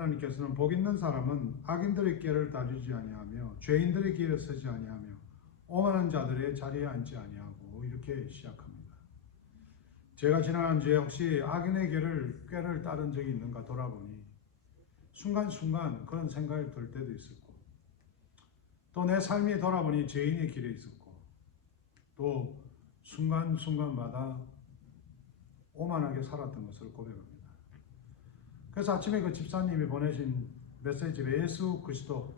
하나님께서는 복 있는 사람은 악인들의 길을 따르지 아니하며 죄인들의 길에 서지 아니하며 오만한 자들의 자리에 앉지 아니하고 이렇게 시작합니다. 제가 지난 주에 혹시 악인의 꾀를 따른 적이 있는가 돌아보니 순간순간 그런 생각이 들 때도 있었고, 또 내 삶이 돌아보니 죄인의 길에 있었고, 또 순간순간마다 오만하게 살았던 것을 고백합니다. 그래서 아침에 그 집사님이 보내신 메시지에 예수 그리스도,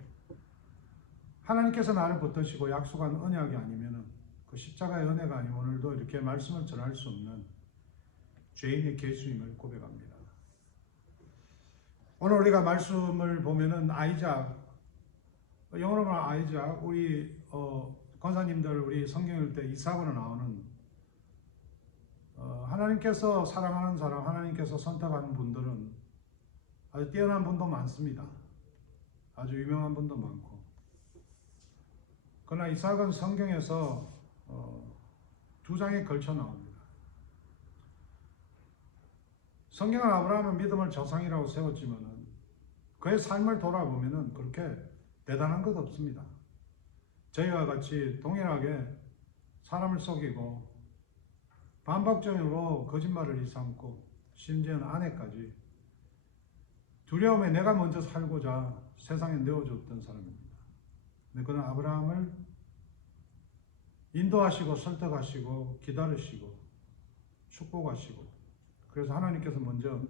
하나님께서 나를 붙드시고 약속한 언약이 아니면 그 십자가의 은혜가 아니면 오늘도 이렇게 말씀을 전할 수 없는 죄인의 개수임을 고백합니다. 오늘 우리가 말씀을 보면은 아이작, 영어로 말하면 아이작, 우리 권사님들 우리 성경 읽을 때 이삭으로 나오는 하나님께서 사랑하는 사람, 하나님께서 선택하는 분들은 아주 뛰어난 분도 많습니다. 아주 유명한 분도 많고. 그러나 이삭은 성경에서 2장에 걸쳐 나옵니다. 성경은 아브라함은 믿음을 조상이라고 세웠지만은 그의 삶을 돌아보면은 그렇게 대단한 것 없습니다. 저희와 같이 동일하게 사람을 속이고 반복적으로 거짓말을 일삼고 심지어는 아내까지 두려움에 내가 먼저 살고자 세상에 내어줬던 사람입니다. 근데 그는 아브라함을 인도하시고 설득하시고 기다리시고 축복하시고, 그래서 하나님께서 먼저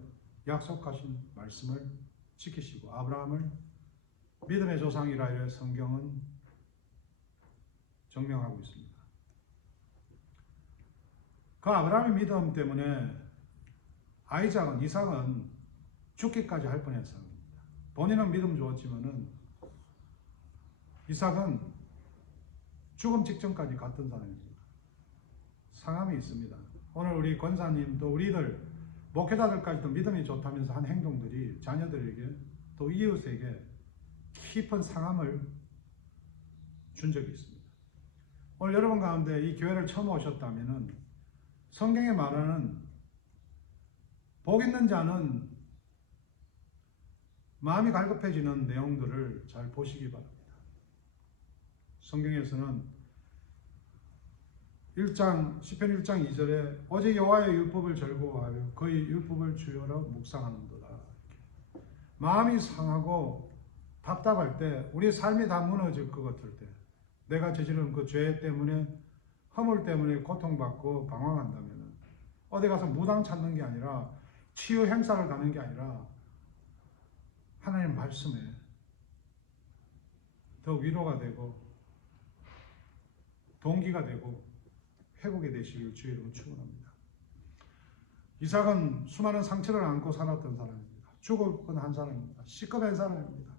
약속하신 말씀을 지키시고 아브라함을 믿음의 조상이라 해 성경은 정명하고 있습니다. 그 아브라함의 믿음 때문에 이삭은 죽기까지 할 뻔한 사람입니다. 본인은 믿음 좋았지만은 이삭은 죽음 직전까지 갔던 사람입니다. 상함이 있습니다. 오늘 우리 권사님 또 우리들 목회자들까지도 믿음이 좋다면서 한 행동들이 자녀들에게 또 이웃에게 깊은 상함을 준 적이 있습니다. 오늘 여러분 가운데 이 교회를 처음 오셨다면은 성경에 말하는 복 있는 자는 마음이 갈급해지는 내용들을 잘 보시기 바랍니다. 성경에서는 시편 1장 2절에 오직 여호와의 율법을 즐거워하여 그의 율법을 주여로 묵상하는도다. 마음이 상하고 답답할 때, 우리 삶이 다 무너질 것 같을 때, 내가 저지른 그 죄 때문에, 허물 때문에 고통받고 방황한다면 어디 가서 무당 찾는 게 아니라, 치유 행사를 가는 게 아니라 하나님 말씀에 더 위로가 되고 동기가 되고 회복이 되시길 주의 이름으로 축원합니다. 이삭은 수많은 상처를 안고 살았던 사람입니다. 죽을 뻔한 사람입니다. 시급한 사람입니다.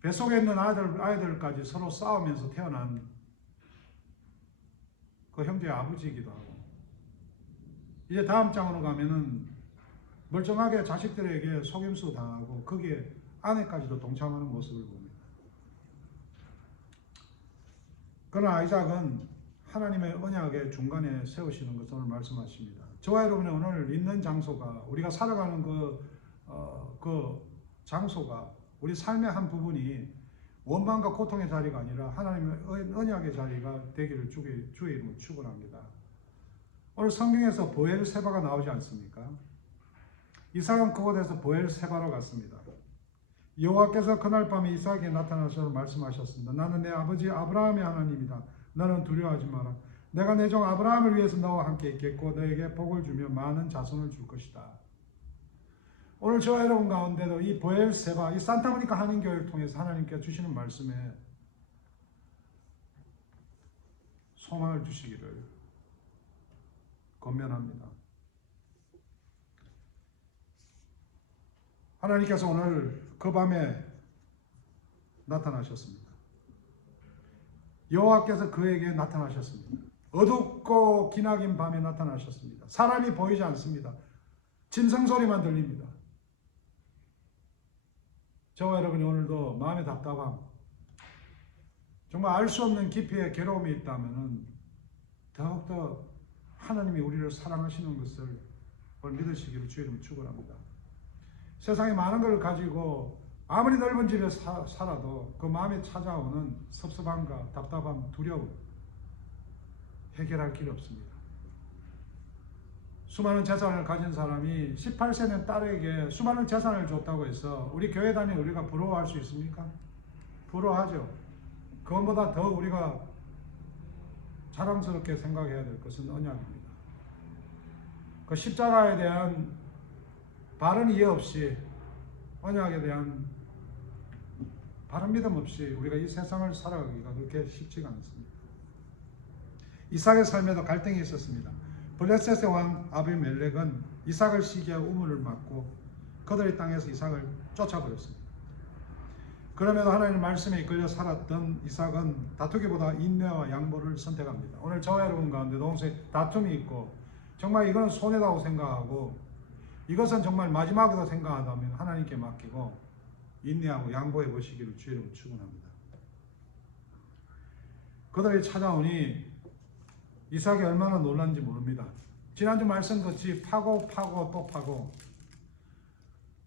뱃속에 있는 아이들까지 서로 싸우면서 태어난 그 형제의 아버지이기도 하고, 이제 다음 장으로 가면은 멀쩡하게 자식들에게 속임수 당하고 거기에 아내까지도 동참하는 모습을 봅니다. 그러나 이삭은 하나님의 언약의 중간에 세우시는 것을 오늘 말씀하십니다. 저와 여러분이 오늘 있는 장소가, 우리가 살아가는 그 장소가, 우리 삶의 한 부분이 원망과 고통의 자리가 아니라 하나님의 언약의 자리가 되기를 주의 이름으로 축원합니다. 오늘 성경에서 보엘세바가 나오지 않습니까? 이삭은 그곳에서 보엘세바로 갔습니다. 여호와께서 그날 밤에 이삭에게 나타나셔서 말씀하셨습니다. 나는 내 아버지 아브라함의 하나님이다. 너는 두려워하지 마라. 내가 내 종 아브라함을 위해서 너와 함께 있겠고 너에게 복을 주며 많은 자손을 줄 것이다. 오늘 저와 여러분 가운데도 이 보엘세바, 이 산타모니카 한인교회를 통해서 하나님께서 주시는 말씀에 소망을 주시기를 권면합니다. 하나님께서 오늘 그 밤에 나타나셨습니다. 여호와께서 그에게 나타나셨습니다. 어둡고 기나긴 밤에 나타나셨습니다. 사람이 보이지 않습니다. 짐승 소리만 들립니다. 저와 여러분이 오늘도 마음의 답답함, 정말 알 수 없는 깊이의 괴로움이 있다면 더욱더 하나님이 우리를 사랑하시는 것을 믿으시기를 주의 이름으로 축원합니다. 세상에 많은 걸 가지고 아무리 넓은 집에 살아도 그 마음에 찾아오는 섭섭함과 답답함, 두려움 해결할 길 없습니다. 수많은 재산을 가진 사람이 18세는 딸에게 수많은 재산을 줬다고 해서 우리 교회 다니는 우리가 부러워할 수 있습니까? 부러워하죠. 그것보다 더 우리가 자랑스럽게 생각해야 될 것은 언약입니다. 그 십자가에 대한 바른 이해 없이, 언약에 대한 바른 믿음 없이 우리가 이 세상을 살아가기가 그렇게 쉽지가 않습니다. 이삭의 삶에도 갈등이 있었습니다. 블레셋의 왕 아비멜렉은 이삭을 시기하여 우물을 막고 그들의 땅에서 이삭을 쫓아버렸습니다. 그러면서 하나님의 말씀에 이끌려 살았던 이삭은 다투기보다 인내와 양보를 선택합니다. 오늘 저와 여러분 가운데 동시에 다툼이 있고 정말 이건 손해다고 생각하고 이것은 정말 마지막으로 생각하다면 하나님께 맡기고 인내하고 양보해 보시기를 주의로 축원합니다. 그들이 찾아오니 이삭이 얼마나 놀랐는지 모릅니다. 지난주 말씀같이 파고 또 파고,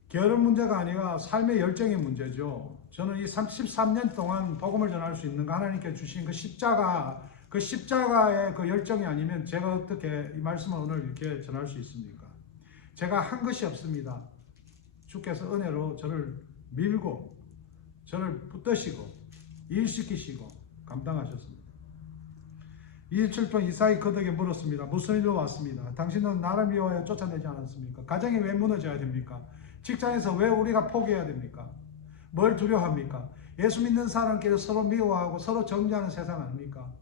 게으른 문제가 아니라 삶의 열정의 문제죠. 저는 이 33년 동안 복음을 전할 수 있는 거 하나님께 주신 그 십자가의 그 열정이 아니면 제가 어떻게 이 말씀을 오늘 이렇게 전할 수 있습니까? 제가 한 것이 없습니다. 주께서 은혜로 저를 밀고 저를 붙드시고 일시키시고 감당하셨습니다. 2일 동안 이삭이 그들에게 물었습니다. 무슨 일로 왔습니다. 당신은 나를 미워하여 쫓아내지 않았습니까? 가정이 왜 무너져야 됩니까? 직장에서 왜 우리가 포기해야 됩니까? 뭘 두려워합니까? 예수 믿는 사람끼리 서로 미워하고 서로 정죄하는 세상 아닙니까?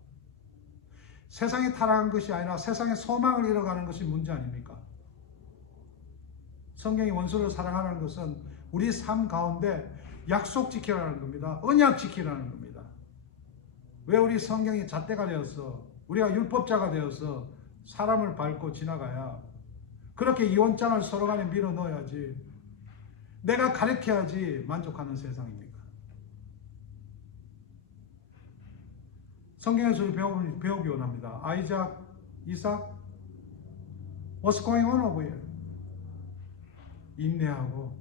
세상이 타락한 것이 아니라 세상의 소망을 잃어가는 것이 문제 아닙니까? 성경이 원수를 사랑하라는 것은 우리 삶 가운데 약속 지키라는 겁니다. 언약 지키라는 겁니다. 왜 우리 성경이 잣대가 되어서 우리가 율법자가 되어서 사람을 밟고 지나가야 그렇게 이원장을 서로 간에 밀어 넣어야지 내가 가르쳐야지 만족하는 세상입니까? 성경에서 배우기 원합니다. 이삭, what's going on over here? 인내하고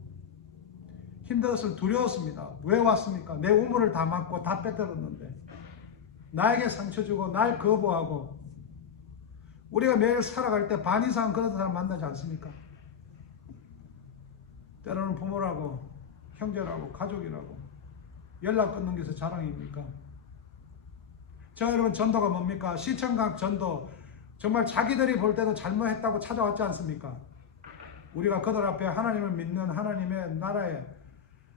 힘들었을 두려웠습니다. 왜 왔습니까? 내 우물을 다 막고 다 빼들었는데 나에게 상처 주고 날 거부하고 우리가 매일 살아갈 때 반 이상 그런 사람 만나지 않습니까? 때로는 부모라고 형제라고 가족이라고 연락 끊는 것이 자랑입니까? 저 여러분 전도가 뭡니까? 시청각 전도 정말 자기들이 볼 때도 잘못했다고 찾아왔지 않습니까? 우리가 그들 앞에 하나님을 믿는 하나님의 나라에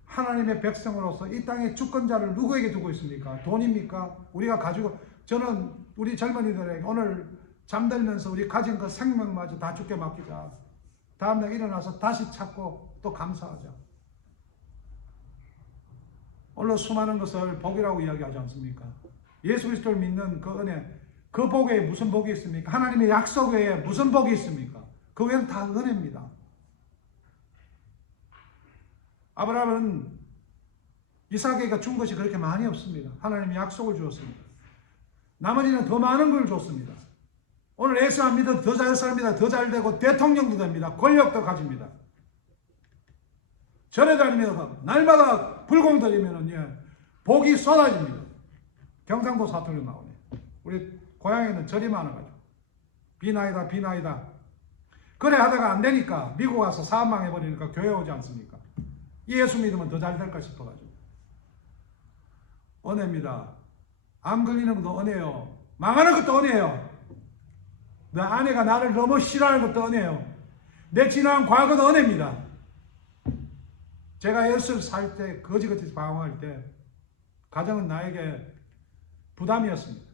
하나님의 백성으로서 이 땅의 주권자를 누구에게 두고 있습니까? 돈입니까? 우리가 가지고 저는 우리 젊은이들에게 오늘 잠들면서 우리 가진 그 생명마저 다 주께 맡기자. 다음날 일어나서 다시 찾고 또 감사하자. 오늘 수많은 것을 복이라고 이야기하지 않습니까? 예수 그리스도를 믿는 그 은혜, 그 복 외에 무슨 복이 있습니까? 하나님의 약속 외에 무슨 복이 있습니까? 그 외에는 다 은혜입니다. 아브라함은 이삭에게 준 것이 그렇게 많이 없습니다. 하나님이 약속을 주었습니다. 나머지는 더 많은 걸 줬습니다. 오늘 예수 안 믿어도 더 잘 삽니다. 더 잘 되고 대통령도 됩니다. 권력도 가집니다. 절에 다니면서 날마다 불공 드리면 복이 쏟아집니다. 경상도 사투리 나오네. 우리 고향에는 절이 많아가지고 비나이다 그래 하다가 안 되니까 미국 와서 사업 망해버리니까 교회 오지 않습니까? 예수 믿으면 더 잘 될까 싶어가지고. 은혜입니다. 암 걸리는 것도 은혜요. 망하는 것도 은혜요. 내 아내가 나를 너무 싫어하는 것도 은혜요. 내 지나간 과거도 은혜입니다. 제가 예수를 살 때 거지같이 방황할 때 가정은 나에게 부담이었습니다.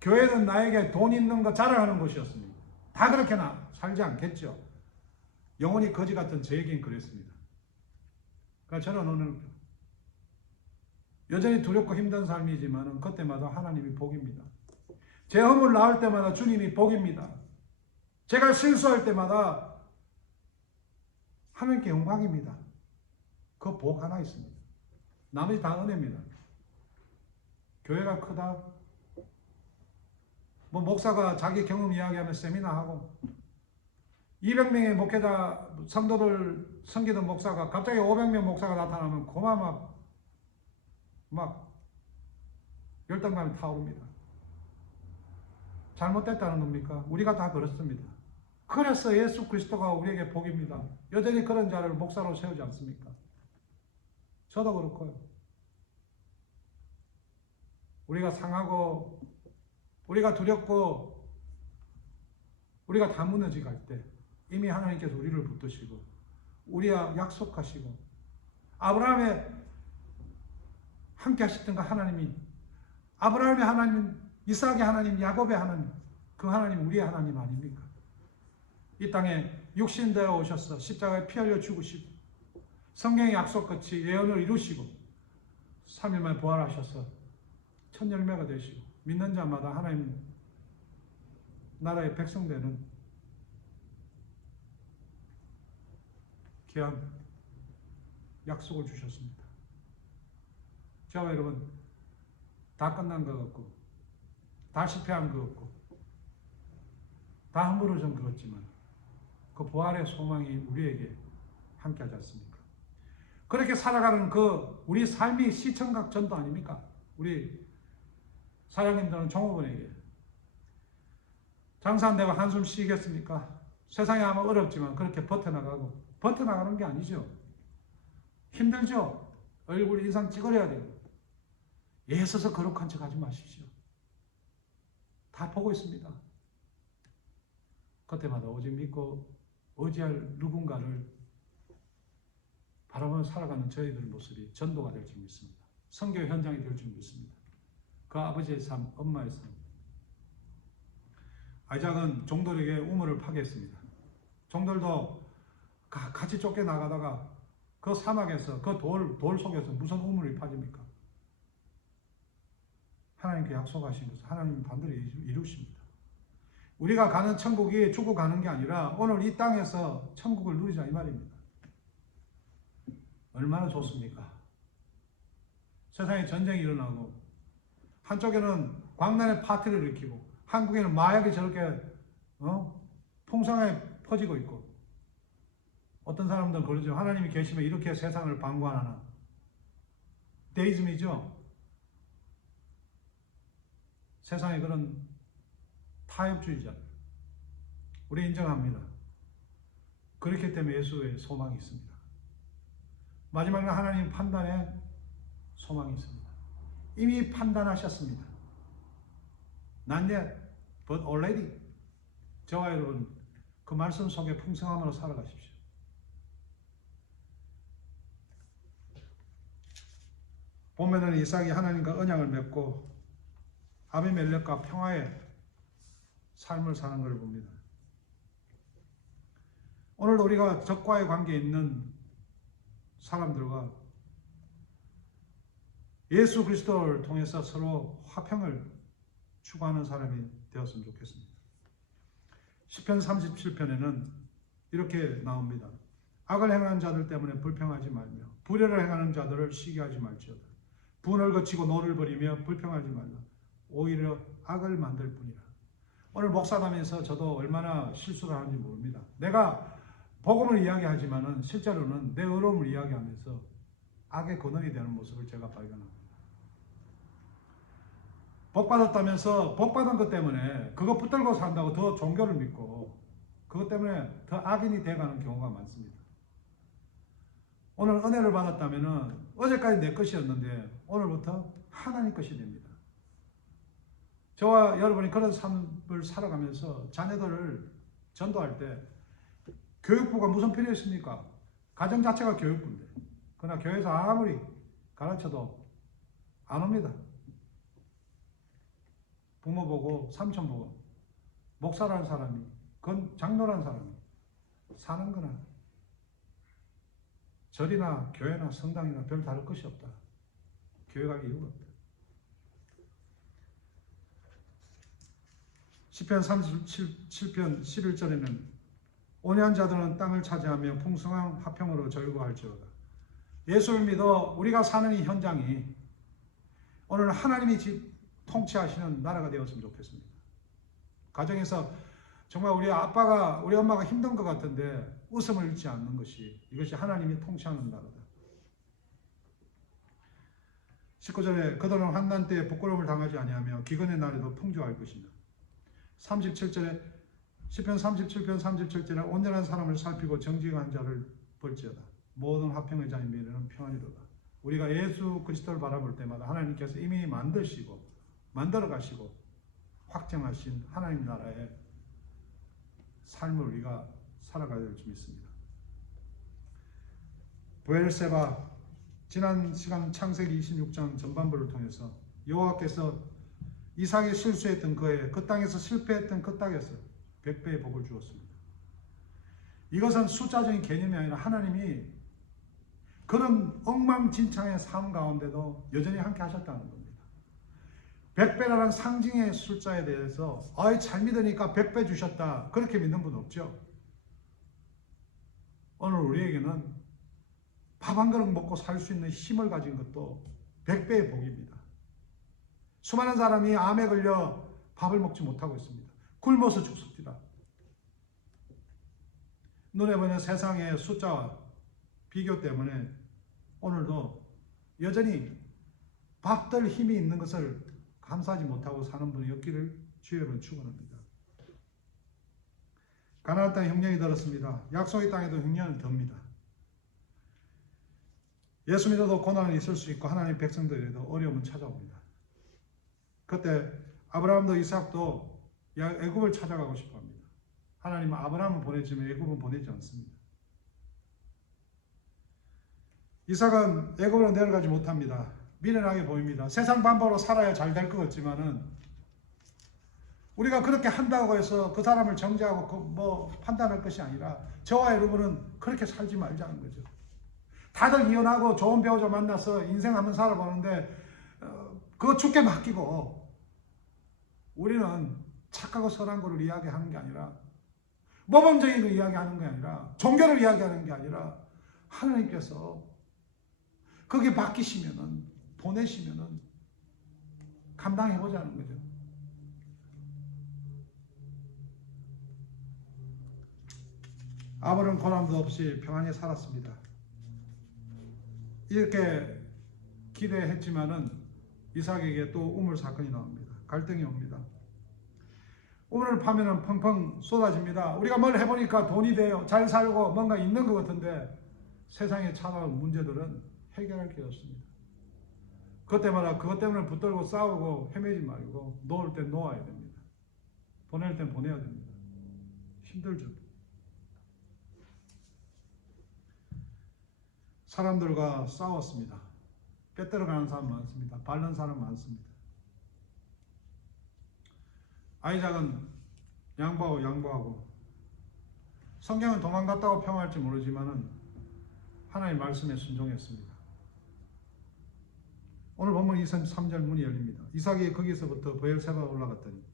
교회는 나에게 돈 있는 거 자랑하는 곳이었습니다. 다 그렇게 살지 않겠죠. 영혼이 거지 같은 저에겐 그랬습니다. 그러니까 저는 오늘 여전히 두렵고 힘든 삶이지만 그때마다 하나님이 복입니다. 제 허물 나올 때마다 주님이 복입니다. 제가 실수할 때마다 하나님께 영광입니다. 그 복 하나 있습니다. 나머지 다 은혜입니다. 교회가 크다. 목사가 자기 경험 이야기하면 세미나 하고 200명의 목회자, 성도들 섬기던 목사가 갑자기 500명 목사가 나타나면 그만 막 열등감이 타오릅니다. 잘못됐다는 겁니까? 우리가 다 그렇습니다. 그래서 예수 그리스도가 우리에게 복입니다. 여전히 그런 자를 목사로 세우지 않습니까? 저도 그렇고요. 우리가 상하고 우리가 두렵고 우리가 다 무너지게 할 때 이미 하나님께서 우리를 붙드시고 우리와 약속하시고 아브라함의 함께 하셨던 그 하나님이 아브라함의 하나님, 이삭의 하나님, 야곱의 하나님, 그 하나님 우리의 하나님 아닙니까? 이 땅에 육신 되어 오셔서 십자가에 피 흘려 죽으시고 성경의 약속같이 예언을 이루시고 3일 만에 부활하셔서 첫 열매가 되시고 믿는 자마다 하나님 나라의 백성 되는 귀한 약속을 주셨습니다. 저와 여러분 다 끝난 것 같고 다 실패한 것 같고 다 허물어진 것 같지만 그 부활의 소망이 우리에게 함께하지 않습니까? 그렇게 살아가는 그 우리 삶이 시청각 전도 아닙니까? 우리 사장님들은 종업원에게 장사 안 되고 한숨 쉬겠습니까? 세상이 아마 어렵지만 그렇게 버텨나가고 버텨나가는 게 아니죠. 힘들죠. 얼굴 인상 찌그려야 돼요. 애써서 거룩한 척 하지 마십시오. 다 보고 있습니다. 그때마다 오직 믿고 의지할 누군가를 바라보며 살아가는 저희들 모습이 전도가 될 줄 믿습니다. 선교 현장이 될 줄 믿습니다. 그 아버지의 삶, 엄마의 삶. 아이작은 종들에게 우물을 파괴했습니다. 종들도 같이 쫓겨나가다가 그 사막에서 그 돌 속에서 무슨 우물이 파집니까? 하나님께 약속하신 것을 하나님은 반드시 이루십니다. 우리가 가는 천국이 죽고 가는 게 아니라 오늘 이 땅에서 천국을 누리자 이 말입니다. 얼마나 좋습니까? 세상에 전쟁이 일어나고 한쪽에는 광란의 파티를 일으키고 한국에는 마약이 저렇게 풍성하게 퍼지고 있고 어떤 사람들은 그러죠. 하나님이 계시면 이렇게 세상을 방관하나. 데이즘이죠. 세상에 그런 타협주의자. 우리 인정합니다. 그렇기 때문에 예수의 소망이 있습니다. 마지막에 하나님 판단에 소망이 있습니다. 이미 판단하셨습니다. Not yet, but already. 저와 여러분 그 말씀 속에 풍성함으로 살아가십시오. 보면은 이삭이 하나님과 언약을 맺고 아비멜렉과 평화의 삶을 사는 것을 봅니다. 오늘도 우리가 적과의 관계에 있는 사람들과 예수 그리스도를 통해서 서로 화평을 추구하는 사람이 되었으면 좋겠습니다. 시편 37편에는 이렇게 나옵니다. 악을 행하는 자들 때문에 불평하지 말며 불의를 행하는 자들을 시기하지 말지어다. 분을 거치고 노를 버리며 불평하지 말라. 오히려 악을 만들 뿐이라. 오늘 목사하면서 저도 얼마나 실수를 하는지 모릅니다. 내가 복음을 이야기하지만은 실제로는 내 어려움을 이야기하면서 악의 근원이 되는 모습을 제가 발견합니다. 복 받았다면서 복 받은 것 때문에 그거 붙들고 산다고 더 종교를 믿고 그것 때문에 더 악인이 돼가는 경우가 많습니다. 오늘 은혜를 받았다면은 어제까지 내 것이었는데 오늘부터 하나님 것이 됩니다. 저와 여러분이 그런 삶을 살아가면서 자녀들을 전도할 때 교육부가 무슨 필요 있습니까? 가정 자체가 교육부인데 그러나 교회에서 아무리 가르쳐도 안 옵니다. 부모 보고 삼촌 보고 목사라는 사람이 그건 장로라는 사람이 사는 거나 절이나 교회나 성당이나 별 다를 것이 없다. 교회 갈 이유가 없다. 시편 37편 11절에는 온유한 자들은 땅을 차지하며 풍성한 화평으로 절구할지어다. 예수를 믿어 우리가 사는 이 현장이 오늘 하나님이 통치하시는 나라가 되었으면 좋겠습니다. 가정에서 정말 우리 엄마가 힘든 것 같은데 웃음을 잃지 않는 것이, 이것이 하나님이 통치하는 나라다. 19절에 그들은 환난 때에 부끄러움을 당하지 아니하며 기근의 날에도 풍조할 것이며, 37절에 시편 37편 37절에 온전한 사람을 살피고 정직한 자를 볼지어다. 모든 화평의 자의 미래는 평안이로다. 우리가 예수 그리스도를 바라볼 때마다 하나님께서 이미 만들어 가시고 확정하신 하나님 나라의 삶을 우리가 살아가야 될 줄 믿습니다. 브엘세바, 지난 시간 창세기 26장 전반부를 통해서 여호와께서 이삭이 실수했던 그 땅에서 실패했던 그 땅에서 100배의 복을 주었습니다. 이것은 숫자적인 개념이 아니라 하나님이 그런 엉망진창의 삶 가운데도 여전히 함께 하셨다는 겁니다. 100배라는 상징의 숫자에 대해서 잘 믿으니까 100배 주셨다, 그렇게 믿는 분 없죠. 오늘 우리에게는 밥 한 그릇 먹고 살 수 있는 힘을 가진 것도 100배의 복입니다. 수많은 사람이 암에 걸려 밥을 먹지 못하고 있습니다. 굶어서 죽습니다. 눈에 보이는 세상의 숫자와 비교 때문에 오늘도 여전히 밥들 힘이 있는 것을 감사하지 못하고 사는 분이 없기를 주의 이름으로 축원합니다. 가나안 땅에 흉년이 들었습니다. 약속의 땅에도 흉년은 듭니다. 예수 믿어도 고난은 있을 수 있고 하나님 백성들에도 어려움은 찾아옵니다. 그때 아브라함도 이삭도 애굽을 찾아가고 싶어합니다. 하나님은 아브라함을 보내지만 애굽은 보내지 않습니다. 이삭은 애굽으로 내려가지 못합니다. 미련하게 보입니다. 세상 방법으로 살아야 잘 될 것 같지만은 우리가 그렇게 한다고 해서 그 사람을 정죄하고 판단할 것이 아니라 저와 여러분은 그렇게 살지 말자는 거죠. 다들 이혼하고 좋은 배우자 만나서 인생 한번 살아보는데 그거 죽게 맡기고 우리는 착하고 선한 것을 이야기하는 게 아니라 모범적인 걸 이야기하는 게 아니라 종교를 이야기하는 게 아니라 하나님께서 거기 맡기시면은 보내시면은 감당해보자는 거죠. 아무런 고난도 없이 평안히 살았습니다. 이렇게 기대했지만은 이삭에게 또 우물 사건이 나옵니다. 갈등이 옵니다. 우물을 파면은 펑펑 쏟아집니다. 우리가 뭘 해보니까 돈이 돼요. 잘 살고 뭔가 있는 것 같은데 세상에 찾아온 문제들은 해결할 게 없습니다. 그때마다 그것 때문에 붙들고 싸우고 헤매지 말고 놓을 땐 놓아야 됩니다. 보낼 땐 보내야 됩니다. 힘들죠. 사람들과 싸웠습니다. 빼들어가는 사람 많습니다. 밟는 사람 많습니다. 아이작은 양보하고 성경은 도망갔다고 평할지 모르지만은 하나님의 말씀에 순종했습니다. 오늘 본문 23절 문이 열립니다. 이삭이 거기서부터 브엘세바에 올라갔더니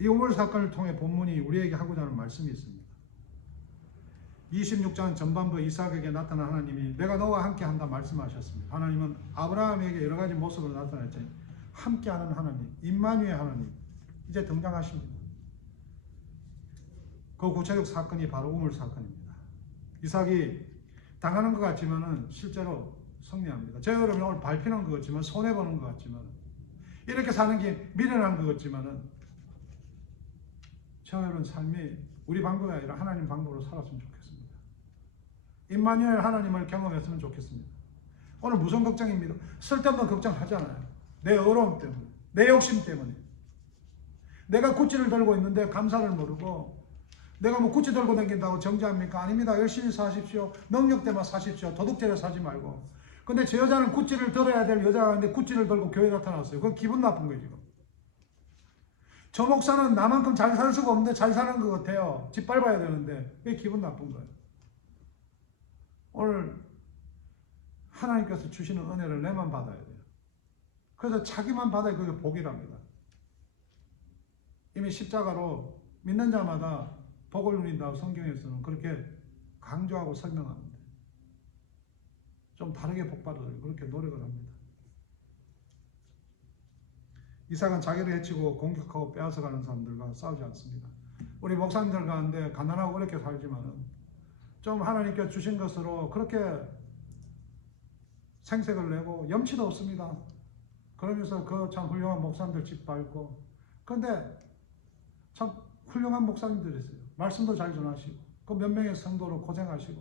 이 우물 사건을 통해 본문이 우리에게 하고자 하는 말씀이 있습니다. 26장 전반부 이삭에게 나타난 하나님이 내가 너와 함께 한다 말씀하셨습니다. 하나님은 아브라함에게 여러 가지 모습으로 나타났잖아요. 함께하는 하나님, 임마누엘 하나님 이제 등장하십니다. 그 구체적 사건이 바로 우물 사건입니다. 이삭이 당하는 것 같지만은 실제로 승리합니다. 제가 여러분 오늘 밟히는 것 같지만 손해보는 것 같지만 이렇게 사는 게 미련한 것 같지만은 제가 여러분 삶이 우리 방법이 아니라 하나님 방법으로 살았으면 좋겠습니다. 임마누엘 하나님을 경험했으면 좋겠습니다. 오늘 무슨 걱정입니다. 쓸데없는 걱정하잖아요. 내 어려움 때문에, 내 욕심 때문에. 내가 구찌를 들고 있는데 감사를 모르고 내가 뭐 구찌 들고 다닌다고 정죄합니까? 아닙니다. 열심히 사십시오. 능력대만 사십시오. 도둑질을 사지 말고. 근데 저 여자는 구찌를 들어야 될 여자가 있는데 구찌를 들고 교회에 나타났어요. 그건 기분 나쁜 거예요, 지금. 저 목사는 나만큼 잘 살 수가 없는데 잘 사는 것 같아요. 짓밟아야 되는데 그게 기분 나쁜 거예요. 오늘 하나님께서 주시는 은혜를 내만 받아야 돼요. 그래서 자기만 받아야 그게 복이랍니다. 이미 십자가로 믿는 자마다 복을 누린다고 성경에서는 그렇게 강조하고 설명합니다. 좀 다르게 복받아요. 그렇게 노력을 합니다. 이삭은 자기를 해치고 공격하고 빼앗아가는 사람들과 싸우지 않습니다. 우리 목사님들 가운데 가난하고 어렵게 살지만은 좀 하나님께 주신 것으로 그렇게 생색을 내고 염치도 없습니다. 그러면서 그 참 훌륭한 목사님들 집 밟고, 그런데 참 훌륭한 목사님들이세요. 말씀도 잘 전하시고, 그 몇 명의 성도로 고생하시고,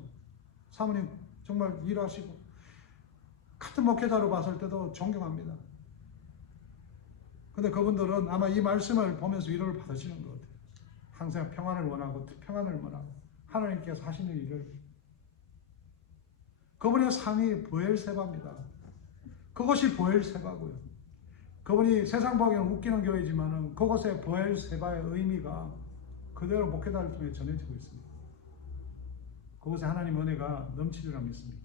사모님 정말 일하시고, 같은 목회자로 봤을 때도 존경합니다. 근데 그분들은 아마 이 말씀을 보면서 위로를 받으시는 것 같아요. 항상 평안을 원하고 하나님께서 하시는 일을, 그분의 삶이 보엘세바입니다. 그것이 보엘세바고요. 그분이 세상 보기에는 웃기는 교회지만은 그곳의 보엘세바의 의미가 그대로 목회자를 통해 전해지고 있습니다. 그곳에 하나님 은혜가 넘치리라 믿습니다.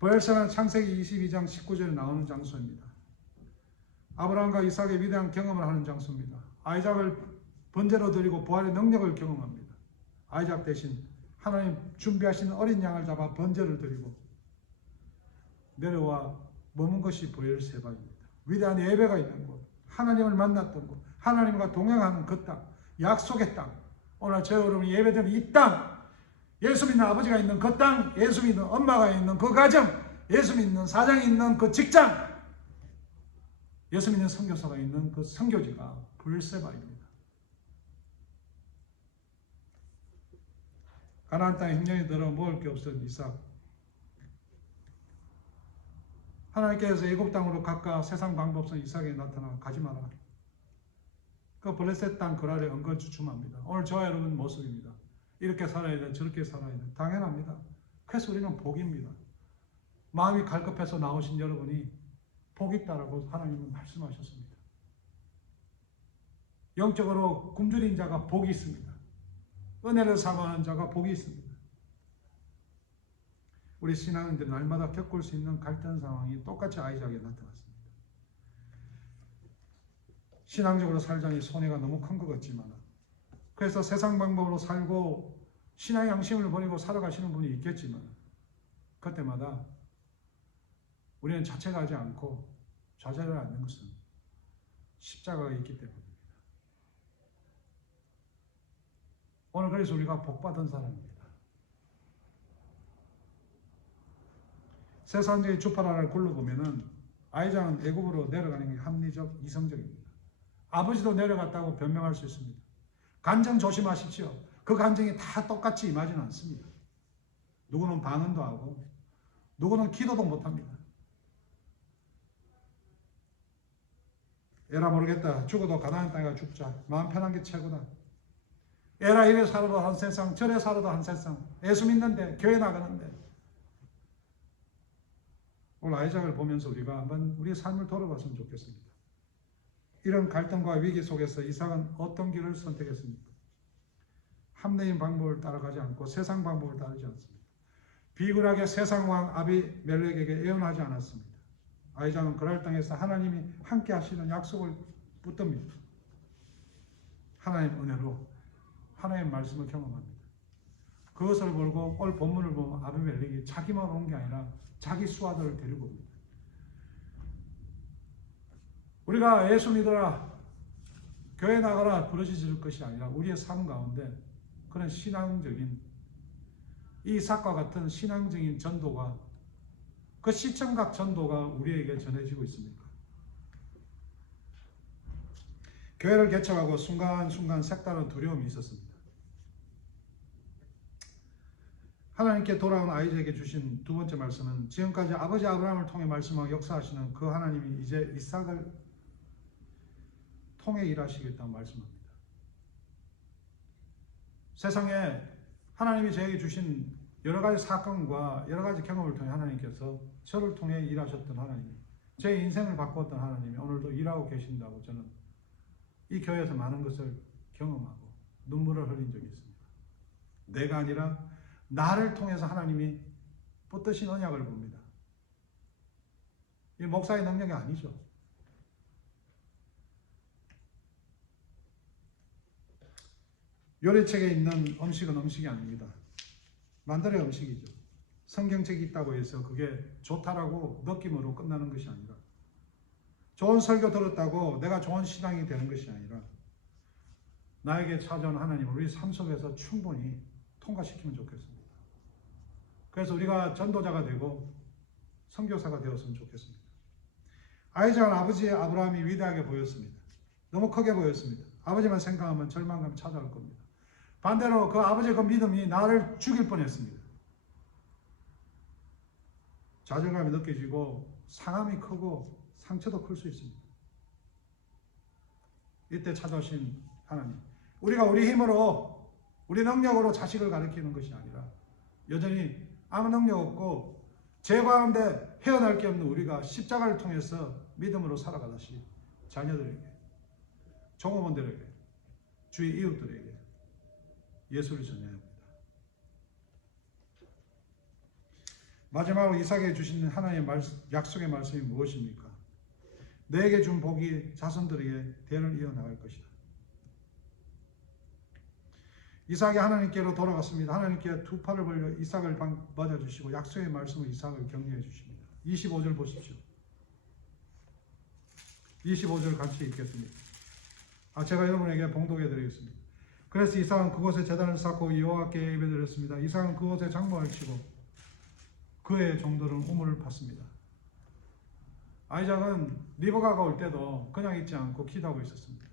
보엘세바는 창세기 22장 19절에 나오는 장소입니다. 아브라함과 이삭의 위대한 경험을 하는 장소입니다. 아이작을 번제로 드리고 부활의 능력을 경험합니다. 아이작 대신 하나님 준비하신 어린 양을 잡아 번제를 드리고 내려와 머문 것이 보엘세바입니다. 위대한 예배가 있는 곳, 하나님을 만났던 곳, 하나님과 동행하는 그 땅, 약속의 땅. 오늘 저 여러분이 예배드리는 이 땅, 예수 믿는 아버지가 있는 그 땅, 예수 믿는 엄마가 있는 그 가정, 예수 믿는 사장이 있는 그 직장, 예수 믿는 선교사가 있는 그 선교지가 보엘세바입니다. 가나안 땅에 형년이 들어 먹을 게 없던 이삭, 하나님께서 애굽 땅으로 가까 세상 방법성 이삭에게 나타나 가지 마라. 그 블레셋 땅 그랄에 은근주춤합니다. 오늘 저와 여러분 모습입니다. 이렇게 살아야 돼, 저렇게 살아야 돼. 당연합니다. 그래서 우리는 복입니다. 마음이 갈급해서 나오신 여러분이 복이 있다라고 하나님은 말씀하셨습니다. 영적으로 굶주린 자가 복이 있습니다. 은혜를 사모하는 자가 복이 있습니다. 우리 신앙인들이 날마다 겪을 수 있는 갈등 상황이 똑같이 아이작에 나타났습니다. 신앙적으로 살자니 손해가 너무 큰 것 같지만, 그래서 세상 방법으로 살고 신앙의 양심을 버리고 살아가시는 분이 있겠지만, 그때마다 우리는 자책하지 않고 좌절을 않는 것은 십자가가 있기 때문입니다. 오늘 그래서 우리가 복받은 사람입니다. 세상적인 주파라를 굴러보면은 아이작은 애굽으로 내려가는 게 합리적, 이성적입니다. 아버지도 내려갔다고 변명할 수 있습니다. 간증 조심하십시오. 그 간증이 다 똑같이 임하지는 않습니다. 누구는 방언도 하고 누구는 기도도 못합니다. 에라 모르겠다. 죽어도 가나안 땅에 가 죽자. 마음 편한 게 최고다. 에라 이래 살아도 한 세상, 저래 살아도 한 세상. 예수 믿는데, 교회 나가는데. 오늘 아이작을 보면서 우리가 한번 우리의 삶을 돌아봤으면 좋겠습니다. 이런 갈등과 위기 속에서 이삭은 어떤 길을 선택했습니까? 합리적인 방법을 따라가지 않고 세상 방법을 따르지 않습니다. 비굴하게 세상 왕 아비멜렉에게 예언하지 않았습니다. 아이작은 그랄 땅에서 하나님이 함께 하시는 약속을 붙듭니다. 하나님 은혜로 하나님의 말씀을 경험합니다. 그것을 보고 오늘 본문을 보면 아비멜렉이 자기만 온 게 아니라 자기 수하들을 데리고 옵니다. 우리가 예수 믿어라, 교회 나가라 부르짖을 것이 아니라 우리의 삶 가운데 그런 신앙적인 이삭과 같은 신앙적인 전도가, 그 시청각 전도가 우리에게 전해지고 있습니까? 교회를 개척하고 순간순간 색다른 두려움이 있었습니다. 하나님께 돌아온 아이작에게 주신 두 번째 말씀은 지금까지 아버지 아브라함을 통해 말씀하고 역사하시는 그 하나님이 이제 이삭을 통해 일하시겠다고 말씀합니다. 세상에 하나님이 저에게 주신 여러 가지 사건과 여러 가지 경험을 통해 하나님께서 저를 통해 일하셨던 하나님, 제 인생을 바꾸었던 하나님이 오늘도 일하고 계신다고 저는 이 교회에서 많은 것을 경험하고 눈물을 흘린 적이 있습니다. 내가 아니라 나를 통해서 하나님이 붙드신 언약을 봅니다. 이 목사의 능력이 아니죠. 요리책에 있는 음식은 음식이 아닙니다. 만들의 음식이죠. 성경책이 있다고 해서 그게 좋다라고 느낌으로 끝나는 것이 아니라 좋은 설교 들었다고 내가 좋은 신앙이 되는 것이 아니라 나에게 찾아온 하나님을 우리 삶 속에서 충분히 통과시키면 좋겠습니다. 그래서 우리가 전도자가 되고 선교사가 되었으면 좋겠습니다. 아이작은 아버지 아브라함이 위대하게 보였습니다. 너무 크게 보였습니다. 아버지만 생각하면 절망감이 찾아올 겁니다. 반대로 그 아버지의 그 믿음이 나를 죽일 뻔했습니다. 좌절감이 느껴지고 상함이 크고 상처도 클 수 있습니다. 이때 찾아오신 하나님, 우리가 우리 힘으로 우리 능력으로 자식을 가르치는 것이 아니라 여전히 아무 능력 없고 죄 가운데 헤어날 게 없는 우리가 십자가를 통해서 믿음으로 살아가듯이 자녀들에게, 종업원들에게, 주위 이웃들에게 예수를 전해야 합니다. 마지막으로 이삭에게 주신 하나님의 약속의 말씀이 무엇입니까? 너에게 준 복이 자손들에게 대를 이어나갈 것이다. 이삭이 하나님께로 돌아갔습니다. 하나님께 두 팔을 벌려 이삭을 맞아주시고 약속의 말씀으로 이삭을 격려해 주십니다. 25절 보십시오. 25절 같이 읽겠습니다. 제가 여러분에게 봉독해 드리겠습니다. 그래서 이삭은 그곳에 제단을 쌓고 여호와께 예배드렸습니다. 이삭은 그곳에 장막을 치고 그의 종들은 우물을 팠습니다. 아이작은 리브가가 올 때도 그냥 있지 않고 기도하고 있었습니다.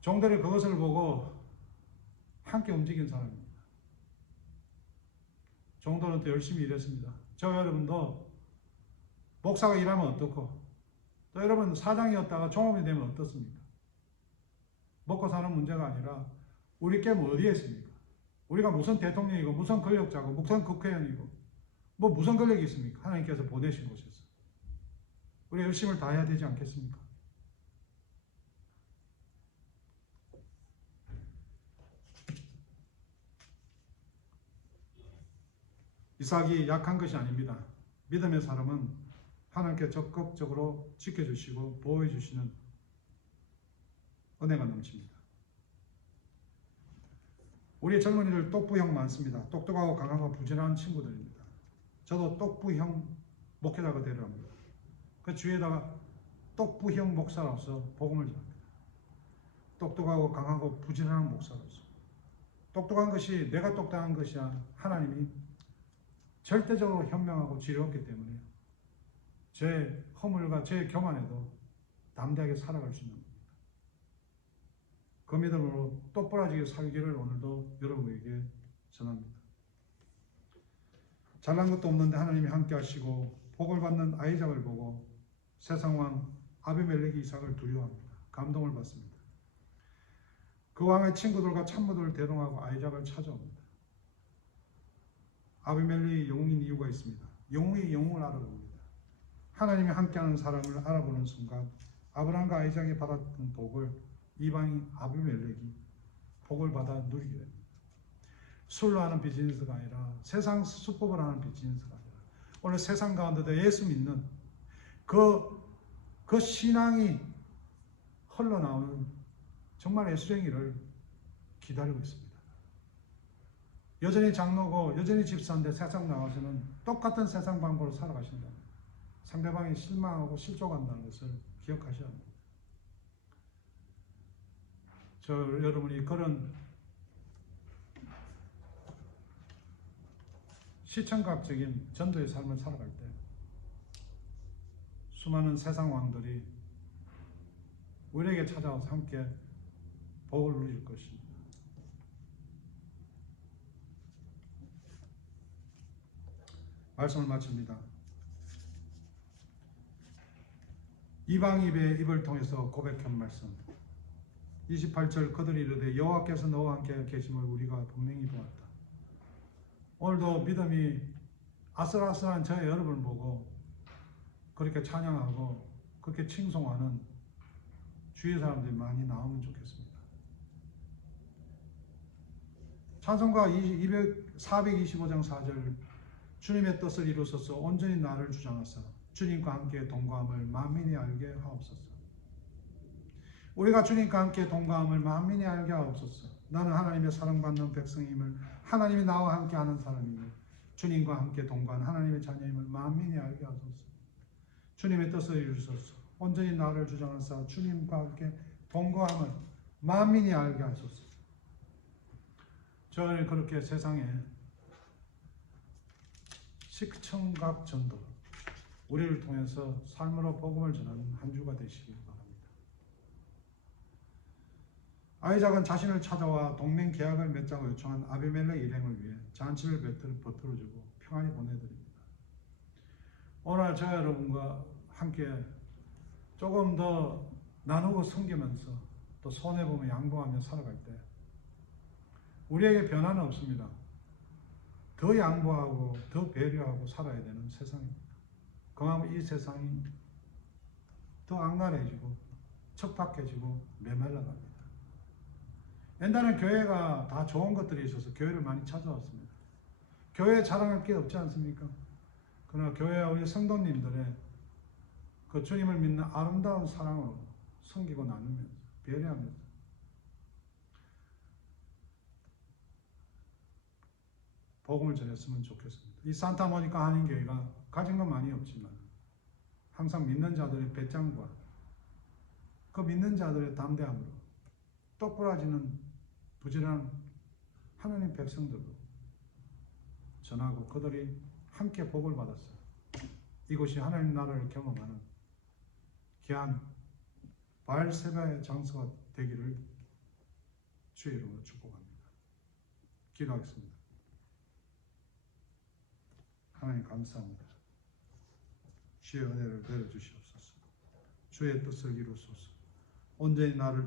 종들이 그것을 보고 함께 움직인 사람입니다. 종들은 또 열심히 일했습니다. 저 여러분도 목사가 일하면 어떻고 또 여러분 사장이었다가 종업이 되면 어떻습니까? 먹고 사는 문제가 아니라 우리 게 어디에 있습니까? 우리가 무슨 대통령이고 무슨 권력자고 무슨 국회의원이고 무슨 권력이 있습니까? 하나님께서 보내신 곳에서 우리 열심을 다해야 되지 않겠습니까? 이삭이 약한 것이 아닙니다. 믿음의 사람은 하나님께 적극적으로 지켜주시고 보호해 주시는 은혜가 넘칩니다. 우리 젊은이들 똑부형 많습니다. 똑똑하고 강하고 부지런한 친구들입니다. 저도 똑부형 목회자가 되려 합니다. 그 주위에다가 똑부형 목사로서 복음을 전합니다. 똑똑하고 강하고 부지런한 목사로서. 똑똑한 것이 내가 똑똑한 것이 아니라 하나님이 절대적으로 현명하고 지혜롭기 때문에 제 허물과 제 교만에도 담대하게 살아갈 수 있는 겁니다. 그 믿음으로 똑부러지게 살기를 오늘도 여러분에게 전합니다. 잘난 것도 없는데 하나님이 함께 하시고 복을 받는 아이작을 보고 세상왕 아비멜렉이 이삭을 두려워합니다. 감동을 받습니다. 그 왕의 친구들과 참모들을 대동하고 아이작을 찾아옵니다. 아비멜렉이 영웅인 이유가 있습니다. 영웅이 영웅을 알아봅니다. 하나님이 함께하는 사람을 알아보는 순간 아브라함과 아이작이 받았던 복을 이방인 아비멜렉이 복을 받아 누리게 됩니다. 술로 하는 비즈니스가 아니라 세상 수법을 하는 비즈니스가 아니라 오늘 세상 가운데도 예수 믿는 그 신앙이 흘러나오는 정말 예수쟁이를 기다리고 있습니다. 여전히 장로고 여전히 집사인데 세상 나와서는 똑같은 세상 방법으로 살아가신다. 상대방이 실망하고 실족한다는 것을 기억하셔야 합니다. 여러분이 그런 시청각적인 전도의 삶을 살아갈 때 수많은 세상 왕들이 우리에게 찾아와서 함께 복을 누릴 것입니다. 말씀을 마칩니다. 이방 입의 입을 통해서 고백한 말씀 28절 그들이 이르되 여호와께서 너와 함께 계심을 우리가 분명히 보았다. 오늘도 믿음이 아슬아슬한 저 여러분을 보고 그렇게 찬양하고 그렇게 칭송하는 주위 사람들이 많이 나오면 좋겠습니다. 찬송가 425장 4절 주님의 뜻을 이루소서 온전히 나를 주장하사 주님과 함께 동거함을 만민이 알게 하옵소서. 우리가 주님과 함께 동거함을 만민이 알게 하옵소서. 나는 하나님의 사랑받는 백성임을 하나님이 나와 함께 하는 사람임을 주님과 함께 동거한 하나님의 자녀임을 만민이 알게 하소서. 주님의 뜻을 이루소서. 온전히 나를 주장하사 주님과 함께 동거함을 만민이 알게 하소서. 저는 그렇게 세상에 식청각 전도, 우리를 통해서 삶으로 복음을 전하는 한 주가 되시길 바랍니다. 아이작은 자신을 찾아와 동맹 계약을 맺자고 요청한 아비멜렉 일행을 위해 잔치를 베풀어주고 평안히 보내드립니다. 오늘 저 여러분과 함께 조금 더 나누고 섬기면서 또 손해보며 양보하며 살아갈 때 우리에게 변화는 없습니다. 더 양보하고 더 배려하고 살아야 되는 세상입니다. 그만큼 이 세상이 더 악랄해지고 척박해지고 메말라갑니다. 옛날에 교회가 다 좋은 것들이 있어서 교회를 많이 찾아왔습니다. 교회에 자랑할 게 없지 않습니까? 그러나 교회와 우리 성도님들의 그 주님을 믿는 아름다운 사랑으로 섬기고 나누면서 배려하면서 복음을 전했으면 좋겠습니다. 이 산타모니카 한인교회가 가진 건 많이 없지만 항상 믿는 자들의 배짱과 그 믿는 자들의 담대함으로 똑부러지는 부지런한 하나님 백성들로 전하고 그들이 함께 복을 받았어요. 이곳이 하나님 나라를 경험하는 귀한 바알세바의 장소가 되기를 주의 이름으로 축복합니다. 기도하겠습니다. 하나님 감사합니다. 주의 은혜를 베어 주시옵소서. 주의 뜻을 이루소서. 온전히 나를